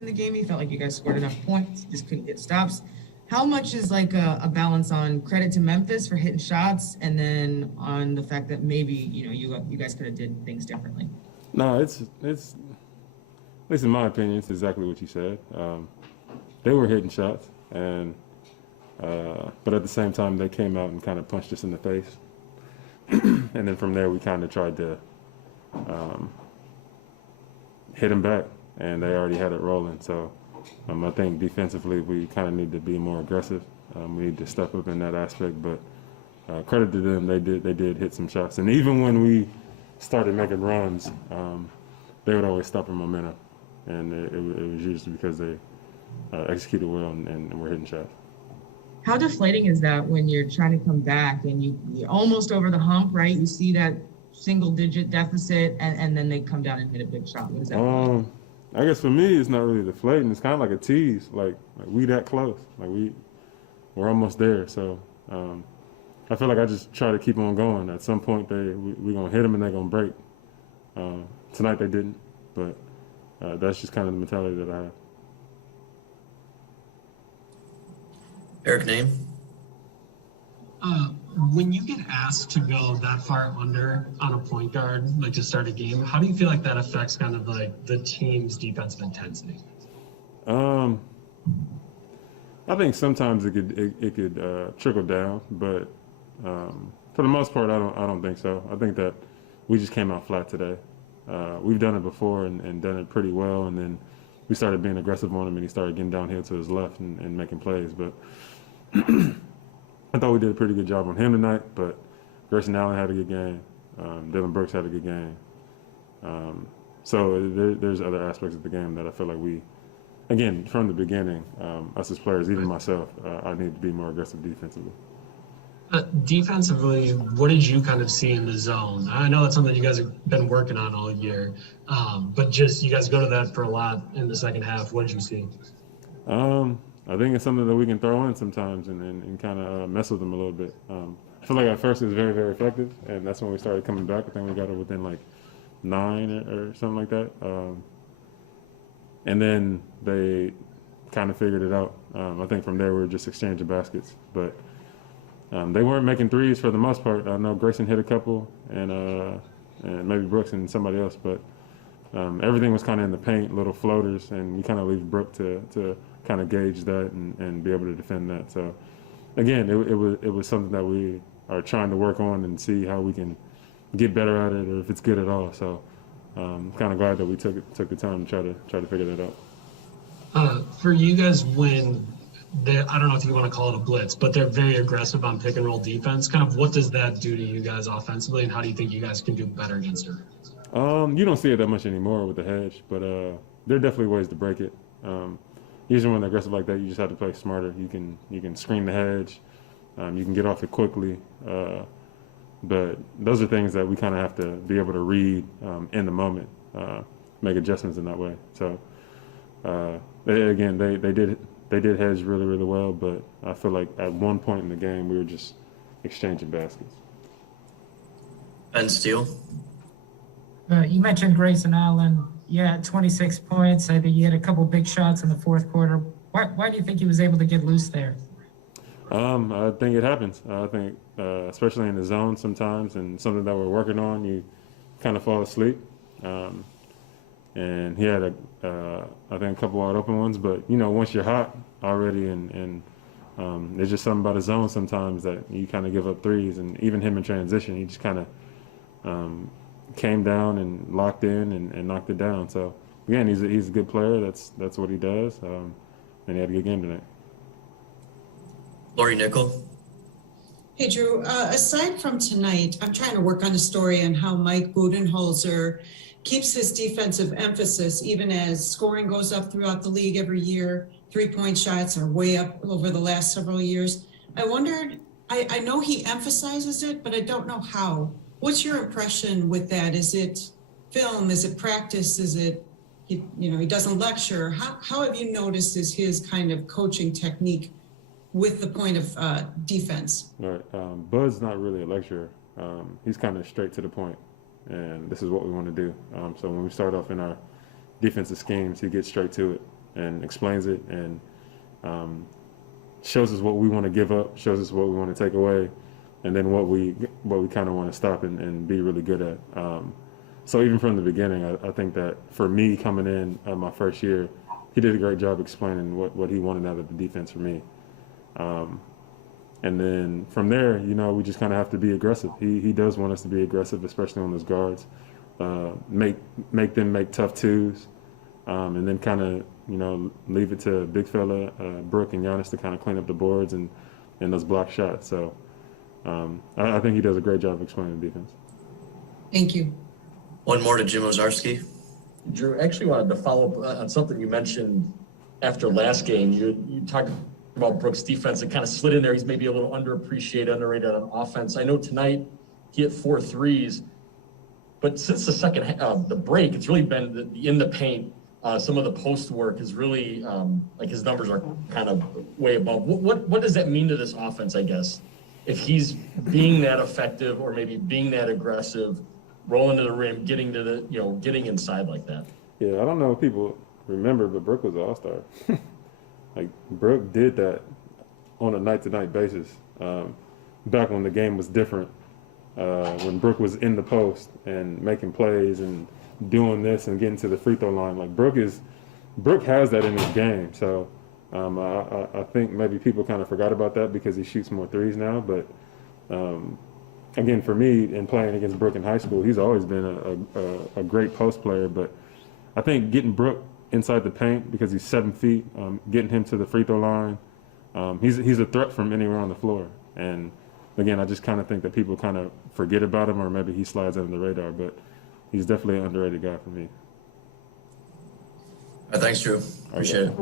in the game. He felt like you guys scored enough points, just couldn't get stops. How much is like a balance on credit to Memphis for hitting shots, and then on the fact that maybe you guys could have did things differently? No, it's at least in my opinion, it's exactly what you said. They were hitting shots, and but at the same time, they came out and kind of punched us in the face, and then from there we kind of tried to hit them back, and they already had it rolling. So I think defensively we kind of need to be more aggressive. We need to step up in that aspect. But credit to them, they did hit some shots, and even when we started making runs, they would always stop our momentum, and it was usually because they executed well and were hitting shots. How deflating is that when you're trying to come back and you're almost over the hump, right? You see that single digit deficit and then they come down and hit a big shot. What is that like? I guess for me, it's not really deflating. It's kind of like a tease. Like we that close. Like we're almost there. So I feel like I just try to keep on going. At some point, we're gonna hit them and they're gonna break. Tonight they didn't, but that's just kind of the mentality that I have. Eric Name. When you get asked to go that far under on a point guard, like to start a game, how do you feel like that affects kind of like the team's defensive intensity? I think sometimes it could trickle down, but for the most part, I don't think so. I think that we just came out flat today. We've done it before and done it pretty well, and then we started being aggressive on him, and he started getting downhill to his left and making plays. But I thought we did a pretty good job on him tonight. But Grayson Allen had a good game. Dylan Brooks had a good game. So there's other aspects of the game that I feel like we, again, from the beginning, us as players, even myself, I need to be more aggressive defensively. Defensively, what did you kind of see in the zone? I know that's something you guys have been working on all year, but just you guys go to that for a lot in the second half. What did you see? I think it's something that we can throw in sometimes and kind of mess with them a little bit. I feel like at first it was very, very effective, and that's when we started coming back. I think we got it within like 9 or something like that. And then they kind of figured it out. I think from there we were just exchanging baskets. But they weren't making threes for the most part. I know Grayson hit a couple, and maybe Brooks and somebody else. But everything was kind of in the paint, little floaters, and we kind of leave Brook to kind of gauge that and be able to defend that. So again, it was something that we are trying to work on and see how we can get better at it or if it's good at all. So I'm kind of glad that we took the time to try to figure that out. For you guys, when I don't know if you want to call it a blitz, but they're very aggressive on pick and roll defense. Kind of what does that do to you guys offensively, and how do you think you guys can do better against her? You don't see it that much anymore with the hedge, but there are definitely ways to break it. Usually when they're aggressive like that, you just have to play smarter. You can screen the hedge, you can get off it quickly, but those are things that we kind of have to be able to read in the moment, make adjustments in that way. So they did hedge really, really well, but I feel like at one point in the game we were just exchanging baskets. Ben Steele. You mentioned Grayson Allen. Yeah, 26 points. I think he had a couple big shots in the fourth quarter. Why do you think he was able to get loose there? I think it happens. I think, especially in the zone sometimes, and something that we're working on, you kind of fall asleep. And he had I think a couple wide open ones, but once you're hot already, and there's just something about a zone sometimes that you kind of give up threes, and even him in transition, he just kind of came down and locked in and knocked it down. So again, he's a good player. That's what he does, and he had a good game tonight. Lori Nickel. Hey, Jrue, aside from tonight, I'm trying to work on a story on how Mike Budenholzer keeps this defensive emphasis even as scoring goes up throughout the league every year. 3-point shots are way up over the last several years. I wondered, I know he emphasizes it, but I don't know how. What's your impression with that? Is it film? Is it practice? Is it, he doesn't lecture? How have you noticed is his kind of coaching technique with the point of defense? All right. Bud's not really a lecturer. He's kind of straight to the point, and this is what we want to do. So when we start off in our defensive schemes, he gets straight to it. and explains it and shows us what we want to give up, shows us what we want to take away, and then what we kind of want to stop and be really good at. So even from the beginning, I think that for me coming in my first year, he did a great job explaining what he wanted out of the defense for me. And then from there, we just kind of have to be aggressive. He does want us to be aggressive, especially on those guards. Make them make tough twos, and then kind of leave it to big fella Brooke and Giannis to kind of clean up the boards and those block shots. So I think he does a great job explaining the defense. Thank you. One more to Jim Ozarski. Jrue, actually wanted to follow up on something you mentioned after last game. You talked about Brooks' defense. It kind of slid in there. He's maybe a little underappreciated, underrated on offense. I know tonight he hit 4 threes, but since the second the break, it's really been in the paint. Some of the post work is really like his numbers are kind of way above. What does that mean to this offense, I guess, if he's being that effective or maybe being that aggressive, rolling to the rim, getting to the getting inside like that? Yeah, I don't know if people remember, but Brooke was an all-star. Like Brooke did that on a night-to-night basis. Back when the game was different, when Brooke was in the post and making plays and doing this and getting to the free throw line, like Brooke has that in his game. So I think maybe people kind of forgot about that because he shoots more threes now. But again, for me, in playing against Brooke in high school, he's always been a great post player. But I think getting Brooke inside the paint because he's 7 feet, getting him to the free throw line, he's a threat from anywhere on the floor. And again, I just kind of think that people kind of forget about him, or maybe he slides under the radar. But he's definitely an underrated guy for me. Thanks, Jrue. Appreciate it.